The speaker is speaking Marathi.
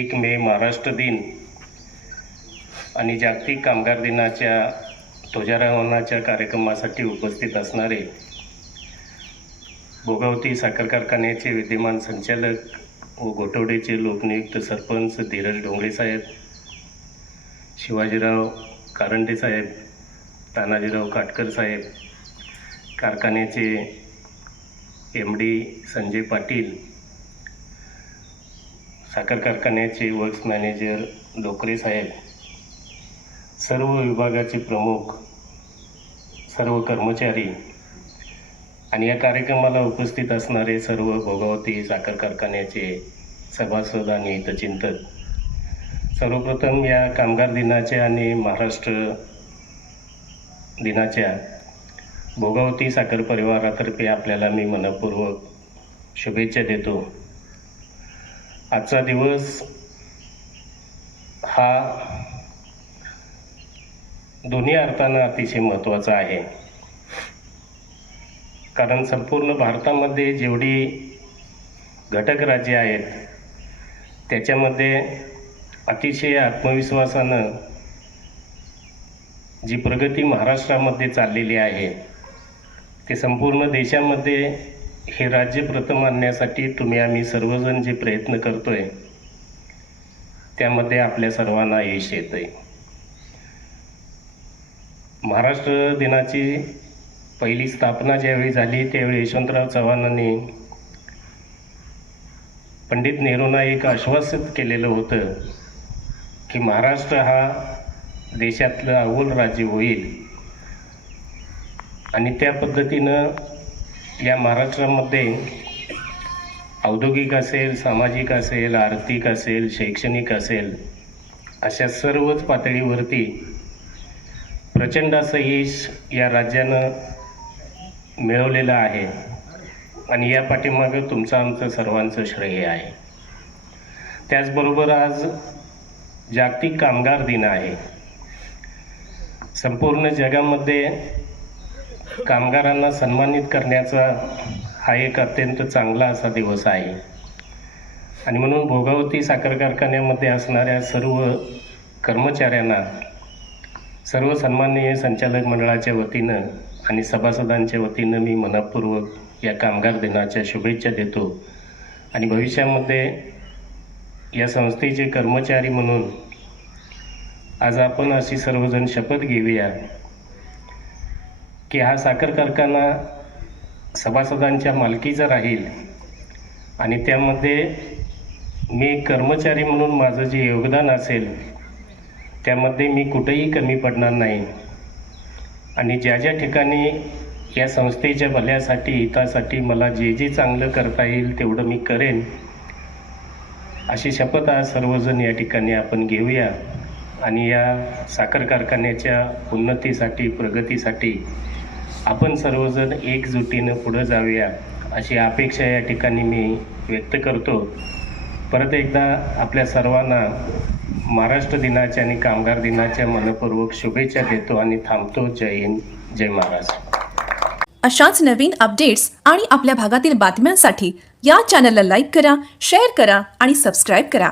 एक मे महाराष्ट्र दिन आणि जागतिक कामगार दिनाच्या ध्वजारोहणाच्या कार्यक्रमासाठी उपस्थित असणारे भोगावती साखर कारखान्याचे विद्यमान संचालक व गोठवडेचे लोकनियुक्त सरपंच धीरज डोंगरे साहेब शिवाजीराव कारंडे साहेब तानाजीराव काटकर साहेब कारखान्याचे एम डी संजय पाटील साखर कारखान्याचे वर्क्स मॅनेजर डोकरे साहेब सर्व विभागाचे प्रमुख सर्व कर्मचारी आणि या कार्यक्रमाला उपस्थित असणारे सर्व भोगावती साखर कारखान्याचे सभासद आणि हितचिंतक सर्वप्रथम या कामगार दिनाच्या आणि महाराष्ट्र दिनाच्या भोगावती साखर परिवारातर्फे आपल्याला मी मनपूर्वक शुभेच्छा देतो. आजचा दिवस हा दोन्ही अर्थानं अतिशय महत्त्वाचा आहे. कारण संपूर्ण भारतामध्ये जेवढी घटक राज्ये आहेत त्याच्यामध्ये अतिशय आत्मविश्वासानं जी प्रगती महाराष्ट्रामध्ये चाललेली आहे ते संपूर्ण देशामध्ये हे राज्य प्रथम आणण्यासाठी तुम्ही आम्ही सर्वजण जे प्रयत्न करतोय त्यामध्ये आपल्या सर्वांना यश येतं आहे महाराष्ट्र दिनाची पहिली स्थापना ज्यावेळी झाली त्यावेळी यशवंतराव चव्हाणांनी पंडित नेहरूंना एक आश्वासित केलेलं होतं की महाराष्ट्र हा देशातलं अव्वल राज्य होईल. आणि त्या पद्धतीनं या महाराष्ट्रामध्ये औद्योगिक असेल सामाजिक असेल आर्थिक असेल शैक्षणिक असेल अशा सर्वच पातळीवरती प्रचंड असं यश या राज्यानं मिळवलेलं आहे. आणि या पाठीमागं तुमचं आमचं सर्वांचं श्रेय आहे. त्याचबरोबर आज जागतिक कामगार दिन आहे. संपूर्ण जगामध्ये कामगारांना सन्मानित करण्याचा हा एक अत्यंत चांगला असा दिवस आहे. आणि म्हणून भोगावती साखर कारखान्यामध्ये असणाऱ्या सर्व कर्मचाऱ्यांना सर्व सन्माननीय संचालक मंडळाच्या वतीनं आणि सभासदांच्या वतीनं मी मनपूर्वक या कामगार दिनाच्या शुभेच्छा देतो. आणि भविष्यामध्ये या संस्थेचे कर्मचारी म्हणून आज आपण अशी सर्वजण शपथ घेऊया की हा साखर कारखाना सभासदांच्या मालकीचा राहील. आणि त्यामध्ये मी कर्मचारी म्हणून माझं जे योगदान असेल त्यामध्ये मी कुठेही कमी पडणार नाही. आणि ज्या ज्या ठिकाणी या संस्थेच्या भल्यासाठी हितासाठी मला जे जे चांगलं करता येईल तेवढं मी करेन. अशी शपथ आज सर्वजण या ठिकाणी आपण घेऊया. आणि या साखर कारखान्याच्या उन्नतीसाठी प्रगतीसाठी आपण सर्वजण एकजुटीनं पुढं जाऊया अशी अपेक्षा या ठिकाणी मी व्यक्त करतो. परत एकदा आपल्या सर्वांना महाराष्ट्र दिनाच्या आणि कामगार दिनाच्या मनपूर्वक शुभेच्छा देतो आणि थांबतो. जय हिंद जय महाराष्ट्र. अशाच नवीन अपडेट्स आणि आपल्या भागातील बातम्यांसाठी या चॅनलला लाईक करा शेअर करा आणि सबस्क्राईब करा.